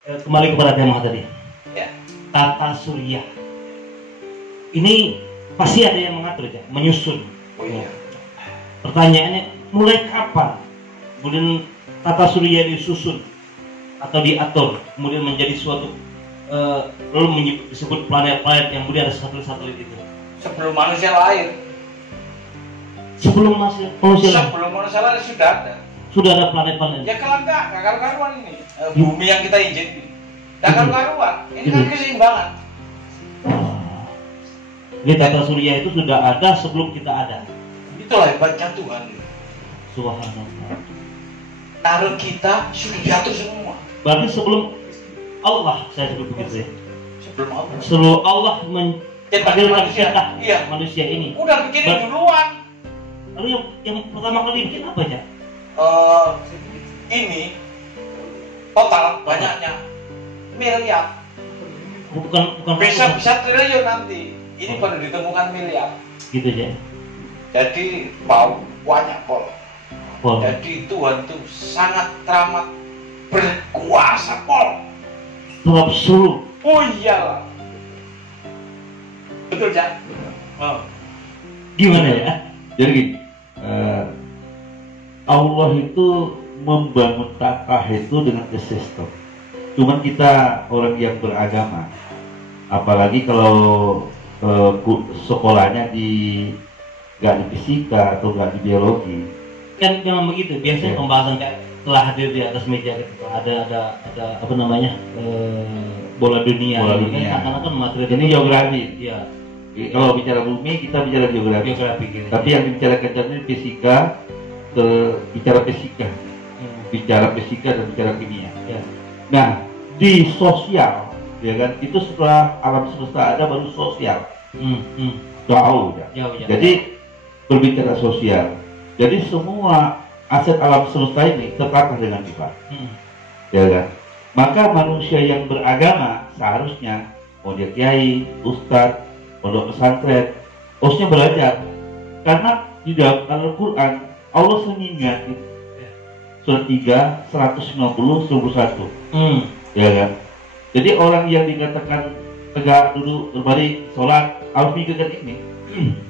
Kembali kepada tema tadi, Ya. tata surya. Ini pasti ada yang mengatur ya, menyusun. Oh iya. Pertanyaannya, mulai kapan kemudian tata surya disusun atau diatur, kemudian menjadi suatu lalu disebut planet-planet yang kemudian ada satelit-satelit itu. Sebelum manusia lahir. Sebelum manusia Sebelum manusia lahir sudah ada. sudah ada planet-planet. Ya kalau enggak karuan ini. Bumi yang kita injek ini. Enggak karuan. Ini kan keseimbangan. Jadi tata surya itu sudah ada sebelum kita ada. Itulah hebatnya Tuhan. Subhanallah. Taruh kita sudah diatur semua. Berarti sebelum Allah, saya sebut begitu ya. Sebelum Allah. Sebelum Allah menciptakan manusia. Iya. manusia ini. Udah bikin duluan. Lalu yang pertama kali bikin apa ya? Ini total banyaknya miliar. Bukan Bisa triliun nanti. Ini baru ditemukan miliar. gitu ya. Jadi banyak pol. Jadi Tuhan itu sangat teramat berkuasa pol. Absolut. Oh iyalah. Betul ya? Oh. Gimana ya? Jadi gini, Allah itu membangun tata itu dengan sistem. Cuman kita orang yang beragama, apalagi kalau sekolahnya nggak di fisika atau nggak di biologi, Kan memang begitu. Biasanya pembahasan kayak telah hadir di atas meja gitu. Ada apa namanya? Bola dunia. Bola dunia. Kan akan materi ini geografi. Iya. Kalau bicara bumi kita bicara geografi. Gitu. Tapi yang dibicarakan ini fisika, bicara fisika, bicara fisika dan bicara kimia. Ya. Nah di sosial, ya kan, itu setelah alam semesta ada baru sosial. Jauh ya. Jadi berbicara sosial. Jadi semua aset alam semesta ini tertata dengan sifat. Ya kan? Maka manusia yang beragama seharusnya mau dia kiai, ustadz, pondok pesantren, harusnya belajar. Karena di dalam Al-Quran Allah mengingat surat 3, 190, 191. Ya kan? Jadi orang yang dikatakan tegak, duduk, berbaring, sholat, harus mikirkan ini.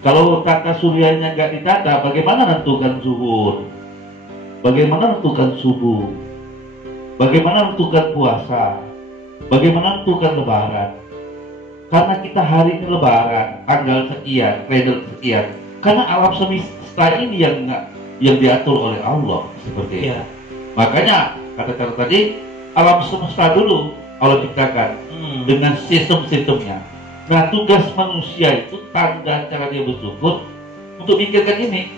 Kalau tata suryanya nggak ditata, bagaimana menentukan zuhur? Bagaimana menentukan subuh? Bagaimana menentukan puasa? Bagaimana menentukan lebaran? Karena kita hari ini lebaran, tanggal sekian, kalender sekian. Karena alam semesta ini yang diatur oleh Allah seperti itu. Makanya kata tadi, alam semesta dulu Allah ciptakan dengan sistem-sistemnya. Nah tugas manusia itu tanda cara dia bersyukur untuk mikirkan ini.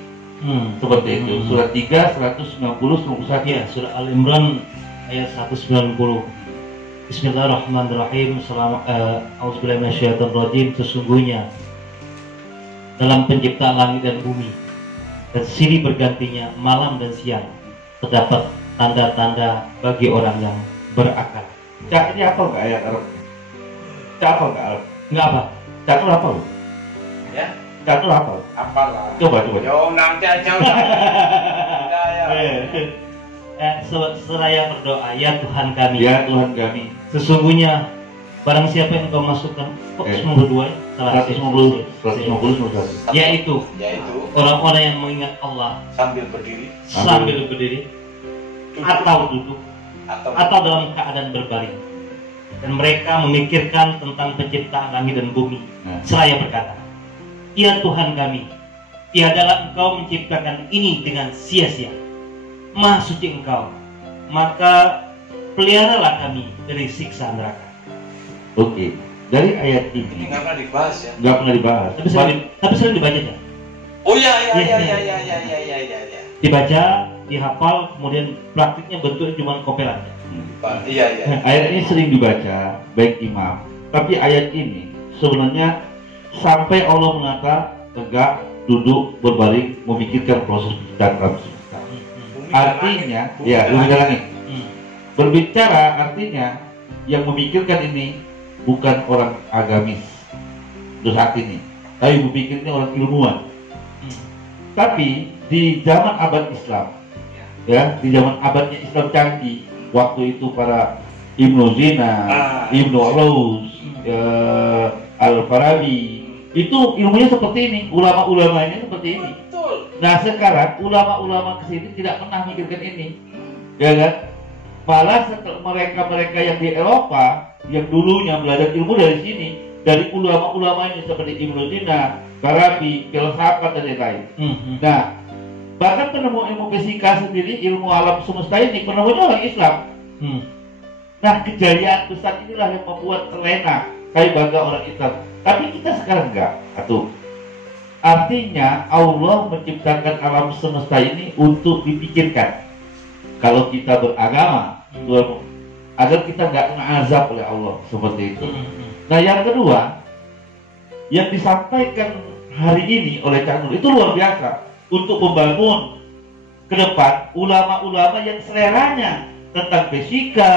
Seperti itu. Surat 3, 190, 191. Ya, surah Al-Imran ayat 190. Bismillahirrahmanirrahim. Auzubillahi minasyaitonirrajim. Sesungguhnya dalam penciptaan langit dan bumi dan silih bergantinya malam dan siang terdapat tanda-tanda bagi orang yang berakal. Cak, ini apa nggak ayat Arabnya? Cak apa nggak Arab? Enggak apa? Cak itu apa? Ya. Cak itu apa? Apalah. Coba. Yo nanti aja udah. Seraya berdoa, ya Tuhan kami. Ya Tuhan kami. Sesungguhnya barang siapa yang kau masukkan, kok 92 ya? 150, 151. Yaitu orang-orang yang mengingat Allah sambil berdiri atau duduk atau dalam keadaan berbaring, dan mereka memikirkan tentang penciptaan langit dan bumi. Seraya berkata, ya Tuhan kami, tiadalah Engkau menciptakan ini dengan sia-sia. Maha suci Engkau, maka peliharalah kami dari siksa neraka. Oke, dari ayat ini nggak pernah dibahas ya? Nggak pernah dibahas. Tapi sering dibaca ya? Oh iya. Dibaca, dihafal, kemudian praktiknya bentuknya cuma kompelan. Iya. Ayat ini sering dibaca, baik imam. Tapi ayat ini sebenarnya sampai Allah mengata tegak, duduk, berbaring, memikirkan proses penciptaan alam semesta. Artinya, bumi dan langit. Berbicara artinya yang memikirkan ini bukan orang agamis untuk saat ini, tapi memikirnya orang ilmuwan. Tapi di zaman abad Islam, ya, di zaman abadnya Islam canggih, waktu itu para Ibnu Sina, Ibnu Rus, Al-Farabi, itu ilmunya seperti ini, ulama-ulamanya seperti ini. Nah sekarang ulama-ulama kesini tidak pernah mikirkan ini, ya kan? Malah mereka-mereka yang di Eropa, yang dulunya belajar ilmu dari sini, dari ulama-ulamanya seperti Ibnu Sina, Farabi, filsafat dan lain-lain. Nah, bahkan penemu ilmu fisika sendiri, ilmu alam semesta ini penemunya orang Islam. Nah, kejayaan besar inilah yang membuat terlena kayak bangga orang Islam. Tapi kita sekarang enggak. Artinya Allah menciptakan alam semesta ini untuk dipikirkan. Kalau kita beragama, agar kita nggak kena azab oleh Allah seperti itu. Nah, yang kedua, yang disampaikan hari ini oleh Cak Nur itu luar biasa untuk membangun ke depan ulama-ulama yang seleranya tentang fisika,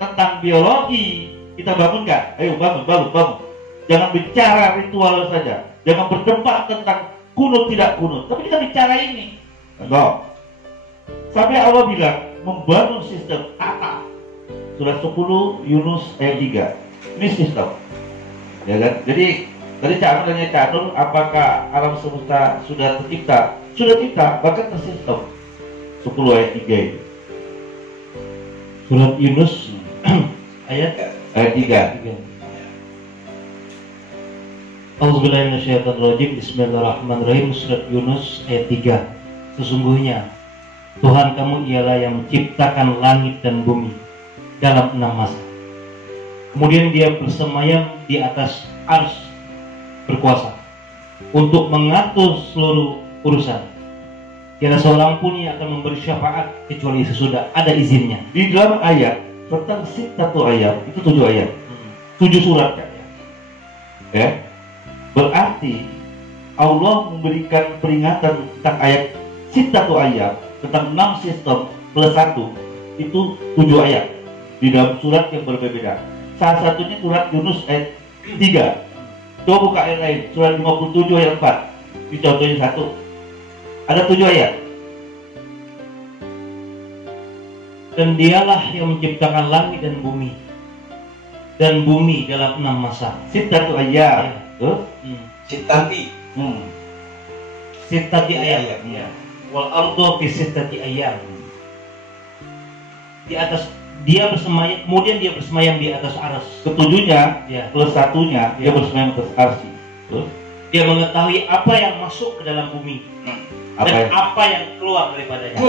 tentang biologi. Kita bangun nggak? Ayo bangun. Jangan bicara ritual saja, jangan berdebat tentang kuno tidak kuno, tapi kita bicara ini. Sampai Allah bilang membangun sistem tata. Surat 10 Yunus ayat 3. Ini sistem, ya kan? Jadi tadi Cak Nur tanya apakah alam semesta sudah tercipta? Sudah tercipta, bahkan tersistem. 10 ayat 3 itu. Surat Yunus ayat 3. Auzubillahi minasyaitonirrajim. Bismillahirrahmanirrahim. Surat Yunus ayat 3. Sesungguhnya Tuhan kamu ialah yang menciptakan langit dan bumi dalam 6 masa. Kemudian dia bersemayam di atas arsy berkuasa untuk mengatur seluruh urusan. Tiada seorang pun yang akan memberi syafaat kecuali sesudah ada izinnya. Di dalam ayat tentang satu ayat itu 7 ayat, 7 surat kan? Ya, berarti Allah memberikan peringatan tentang ayat satu ayat tentang 6 sistem plus 1 itu 7 ayat di dalam surat yang berbeda. Salah satunya surat Yunus ayat 3. Coba buka ayat lain, surat 57 ayat 4. Ini contohnya 1. Ada 7 ayat. Dan dialah yang menciptakan langit dan bumi dalam 6 masa. Satu ayat. Sitati ayat. Wal ardo fi sittati ayyam. Di atas dia bersemayam, kemudian dia bersemayam di atas arsy. Ketujuhnya, plus satunya dia bersemayam di atas arsy. Dia mengetahui apa yang masuk ke dalam bumi dan apa yang keluar daripadanya.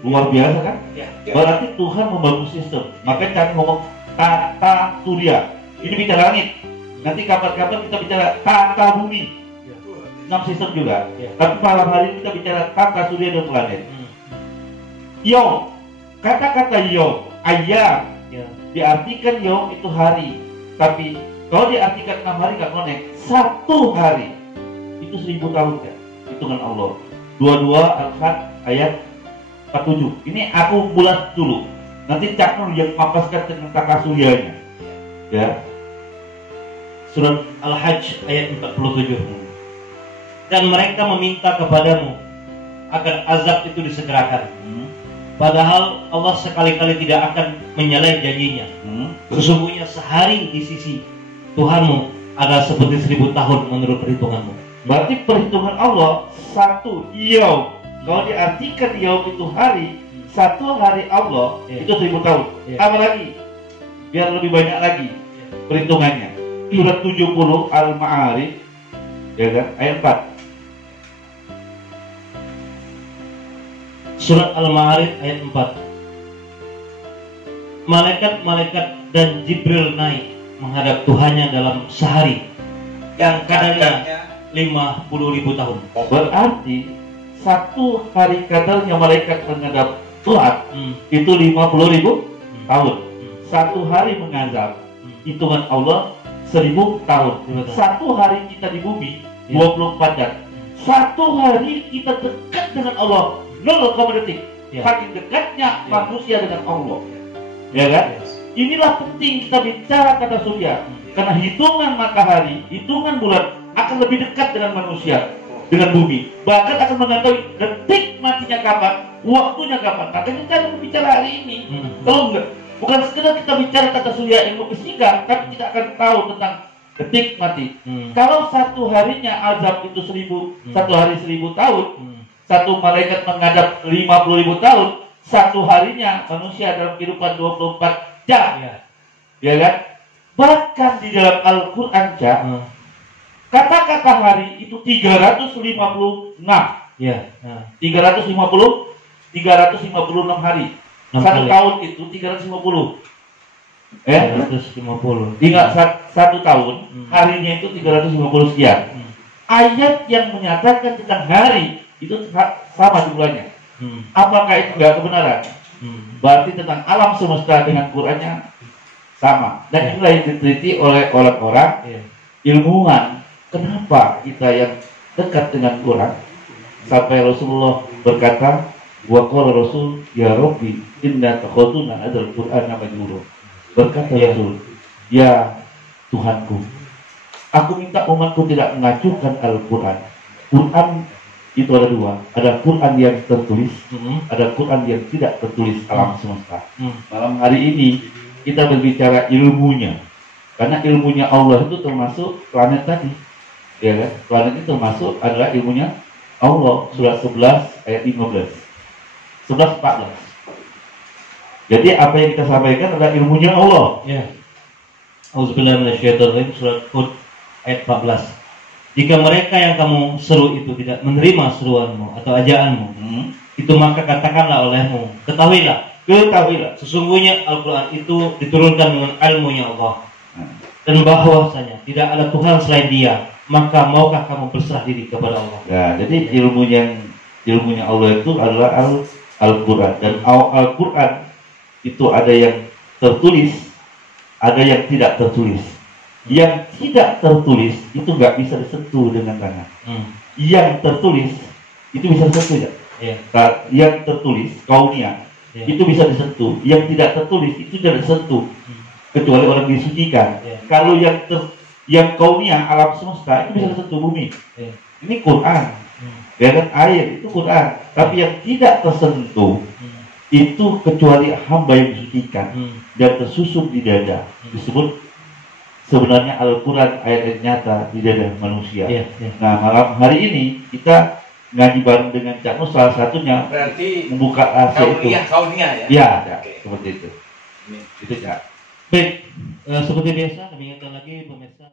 Luar biasa kan? Ya. Berarti Tuhan membangun sistem. Makanya cara ngomong tata surya. Ini bicara langit. Nanti kapan-kapan kita bicara tata bumi. 6 sistem juga. Tapi malam hari ini kita bicara tata surya dan planet. Yom, kata-kata yom, ayam, diartikan yom itu hari. Tapi kalau diartikan 6 hari nggak connect. 1 hari itu 1000 tahun kan? Hitungan Allah. 22 Al-Fat ayat 47. Ini aku bulat dulu. Nanti Cak Nur yang mapaskan tentang tata suryanya. Ya. Surat Al-Hajj ayat 47. Dan mereka meminta kepadamu agar azab itu disegerakan. Padahal Allah sekali-kali tidak akan menyalahi janjinya. Sesungguhnya sehari di sisi Tuhanmu adalah seperti 1000 tahun menurut perhitunganmu. Berarti perhitungan Allah 1 yaum. Kalau diartikan yaum itu hari, 1 hari Allah itu 1000 tahun. Apa lagi? Biar lebih banyak lagi perhitungannya. Surat 70 Al-Ma'arij, ya kan? Ayat 4. Surat Al-Ma'arij ayat 4. Malaikat-malaikat dan Jibril naik menghadap Tuhannya dalam sehari yang kadarnya 50.000 tahun. Berarti 1 hari kadarnya malaikat menghadap Tuhan itu 50.000 tahun. 1 hari menghadap hitungan Allah 1000 tahun. 1 hari kita di bumi 24 jam. 1 hari kita dekat dengan Allah 0, detik. Saking dekatnya manusia dengan Allah. Ya kan? Inilah penting kita bicara kata surya. Karena hitungan matahari, hitungan bulan akan lebih dekat dengan manusia, dengan bumi. Bahkan akan mengetahui detik matinya kapan, waktunya kapan. Makanya kita bicara hari ini. Kalau enggak, Bukan sekedar kita bicara kata surya ilmu fisika, tapi kita akan tahu tentang detik mati. Kalau satu harinya azab itu 1.000, satu hari 1.000 tahun, satu malaikat menghadap 50.000 tahun, satu harinya manusia dalam kehidupan 24 jam, ya kan? Bahkan di dalam Al-Quran, kata-kata hari itu 356, 356 hari. Satu tahun itu 350. 350. Ingat, satu tahun harinya itu 350 sekian. Ayat yang menyatakan tentang hari itu sama jumlahnya. Apakah itu enggak kebenaran? Berarti tentang alam semesta dengan Qurannya sama. Dan inilah yang diteliti oleh orang-orang ilmuwan. Kenapa kita yang dekat dengan Quran sampai Rasulullah berkata, wa qala Rasul ya Rabbi inna takhaduna adzal Qur'ana majnura. Berkata Rasul, ya Tuhanku, aku minta umatku tidak mengacuhkan Al-Quran. Quran itu ada dua, ada Quran yang tertulis, ada Quran yang tidak tertulis alam semesta. Malam hari ini kita berbicara ilmunya, karena ilmunya Allah itu termasuk planet tadi, ya kan? Planet itu termasuk adalah ilmunya Allah. Surat 11 ayat 15, 11-14. Jadi apa yang kita sampaikan adalah ilmunya Allah. Auzubillahi minasyaitonirrajim, surat Hud ayat 14. Jika mereka yang kamu seru itu tidak menerima seruanmu atau ajaanmu, itu maka katakanlah olehmu, ketahuilah, sesungguhnya Al-Quran itu diturunkan dengan ilmunya Allah, dan bahwasanya tidak ada Tuhan selain Dia, maka maukah kamu berserah diri kepada Allah? Ya, jadi ilmunya Allah itu adalah Al-Quran, dan Al-Quran itu ada yang tertulis, ada yang tidak tertulis. Yang tidak tertulis itu nggak bisa disentuh dengan tangan. Yang tertulis itu bisa disentuh, ya. Yang tertulis kaunia itu bisa disentuh. Yang tidak tertulis itu tidak disentuh kecuali orang disucikan. Kalau yang kaunia alam semesta itu bisa disentuh bumi. Ini Quran, ya kan, air itu Quran. Tapi yang tidak tersentuh itu kecuali hamba yang disucikan dan tersusun di dada, disebut sebenarnya Al-Quran ayat nyata di dada manusia. Nah, malam hari ini kita ngaji bareng dengan Cak Nus, salah satunya berarti membuka rahasia itu. Kaunia ya? Ya, seperti itu. Itu Cak. Baik, seperti biasa kami ingatkan lagi pemirsa.